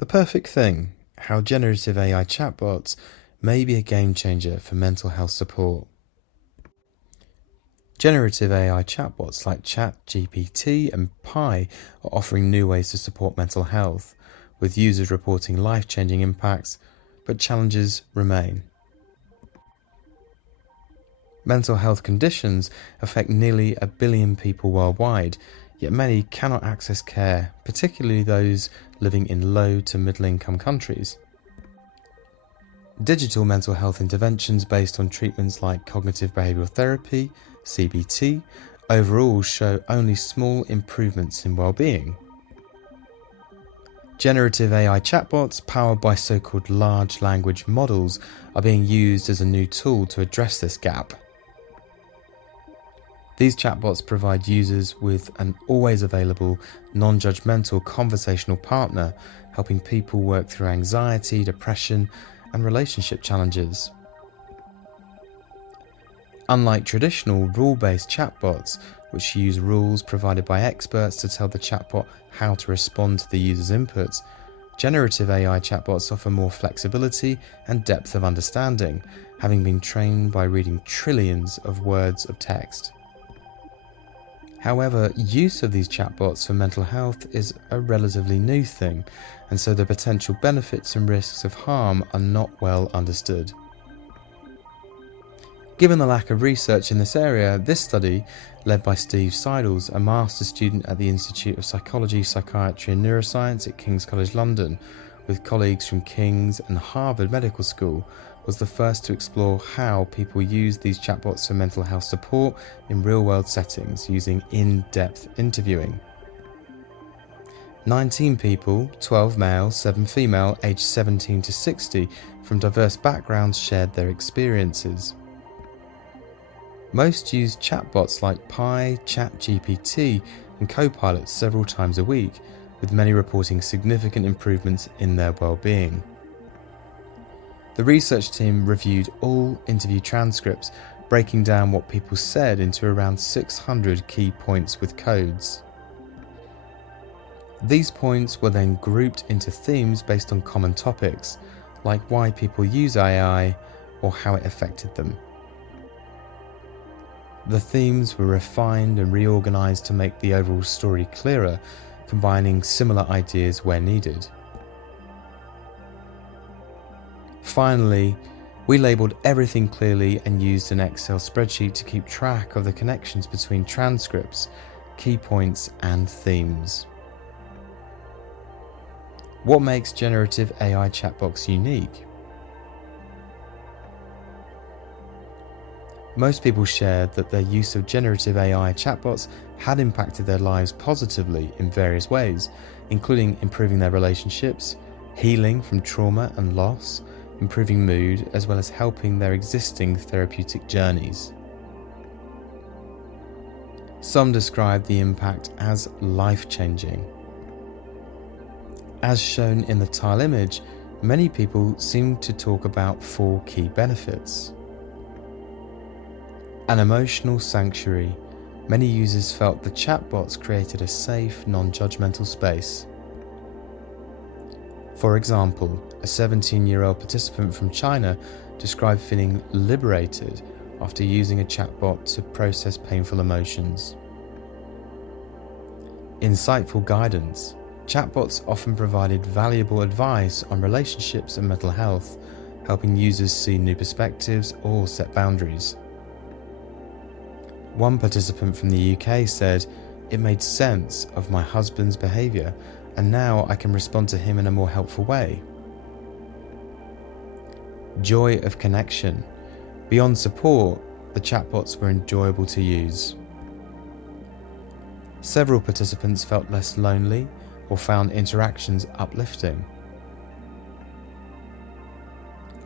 The perfect thing: how generative AI chatbots may be a game changer for mental health support. Generative AI chatbots like ChatGPT and Pi are offering new ways to support mental health, with users reporting life-changing impacts, but challenges remain. Mental health conditions affect nearly 1 billion people worldwide, yet many cannot access care, particularly those living in low to middle income countries. Digital mental health interventions based on treatments like cognitive behavioural therapy, CBT, overall show only small improvements in well-being. Generative AI chatbots powered by so-called large language models are being used as a new tool to address this gap. These chatbots provide users with an always available, non-judgmental conversational partner, helping people work through anxiety, depression, and relationship challenges. Unlike traditional rule-based chatbots, which use rules provided by experts to tell the chatbot how to respond to the user's inputs, generative AI chatbots offer more flexibility and depth of understanding, having been trained by reading trillions of words of text. However, use of these chatbots for mental health is a relatively new thing, and so the potential benefits and risks of harm are not well understood. Given the lack of research in this area, this study, led by Steve Seidels, a master's student at the Institute of Psychology, Psychiatry and Neuroscience at King's College London, with colleagues from King's and Harvard Medical School, was the first to explore how people use these chatbots for mental health support in real-world settings using in-depth interviewing. 19 people, 12 male, 7 female, aged 17 to 60, from diverse backgrounds shared their experiences. Most use chatbots like Pi, ChatGPT, and Copilot several times a week, with many reporting significant improvements in their well-being. The research team reviewed all interview transcripts, breaking down what people said into around 600 key points with codes. These points were then grouped into themes based on common topics, like why people use AI or how it affected them. The themes were refined and reorganized to make the overall story clearer, combining similar ideas where needed. Finally, we labelled everything clearly and used an Excel spreadsheet to keep track of the connections between transcripts, key points, and themes. What makes generative AI chatbots unique? Most people shared that their use of generative AI chatbots had impacted their lives positively in various ways, including improving their relationships, healing from trauma and loss, improving mood, as well as helping their existing therapeutic journeys. Some describe the impact as life-changing. As shown in the tile image, many people seem to talk about 4 key benefits. An emotional sanctuary. Many users felt the chatbots created a safe, non-judgmental space. For example, a 17-year-old participant from China described feeling liberated after using a chatbot to process painful emotions. Insightful guidance. Chatbots often provided valuable advice on relationships and mental health, helping users see new perspectives or set boundaries. One participant from the UK said, "It made sense of my husband's behaviour, and now I can respond to him in a more helpful way." Joy of connection. Beyond support, the chatbots were enjoyable to use. Several participants felt less lonely or found interactions uplifting.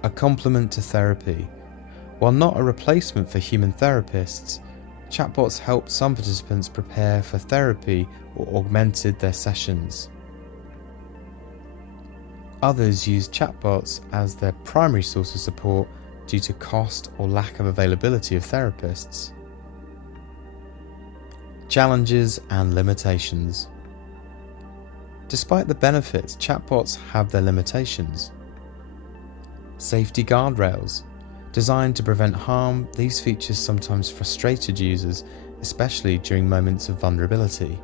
A complement to therapy. While not a replacement for human therapists, chatbots helped some participants prepare for therapy or augmented their sessions. Others used chatbots as their primary source of support due to cost or lack of availability of therapists. Challenges and limitations. Despite the benefits, chatbots have their limitations. Safety guardrails. Designed to prevent harm, these features sometimes frustrated users, especially during moments of vulnerability.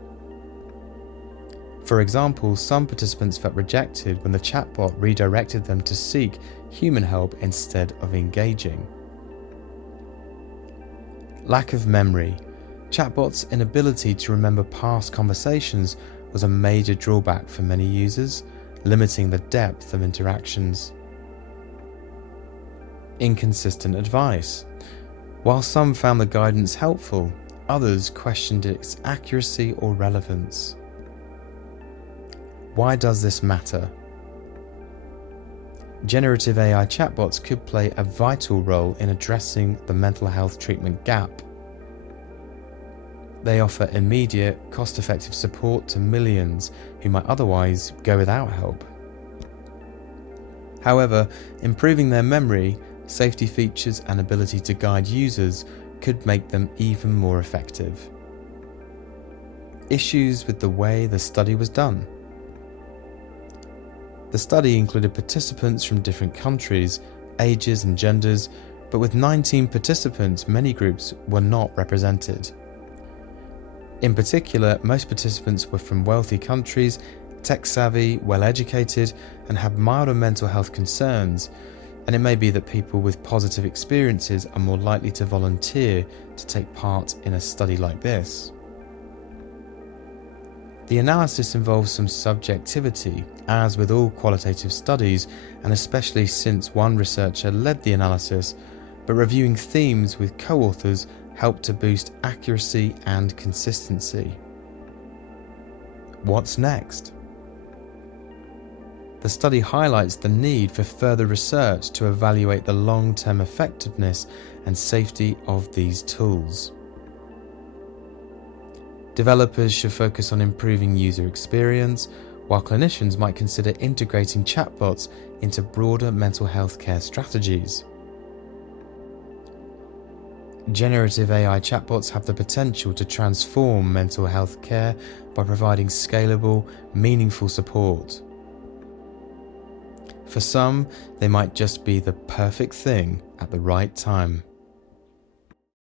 For example, some participants felt rejected when the chatbot redirected them to seek human help instead of engaging. Lack of memory. Chatbots' inability to remember past conversations was a major drawback for many users, limiting the depth of interactions. Inconsistent advice. While some found the guidance helpful, others questioned its accuracy or relevance. Why does this matter? Generative AI chatbots could play a vital role in addressing the mental health treatment gap. They offer immediate, cost-effective support to millions who might otherwise go without help. However, improving their memory, safety features and ability to guide users could make them even more effective. Issues with the way the study was done. The study included participants from different countries, ages and genders, but with 19 participants, many groups were not represented. In particular, most participants were from wealthy countries, tech-savvy, well-educated, and had milder mental health concerns, and it may be that people with positive experiences are more likely to volunteer to take part in a study like this. The analysis involves some subjectivity, as with all qualitative studies, and especially since one researcher led the analysis, but reviewing themes with co-authors helped to boost accuracy and consistency. What's next? The study highlights the need for further research to evaluate the long-term effectiveness and safety of these tools. Developers should focus on improving user experience, while clinicians might consider integrating chatbots into broader mental health care strategies. Generative AI chatbots have the potential to transform mental health care by providing scalable, meaningful support. For some, they might just be the perfect thing at the right time.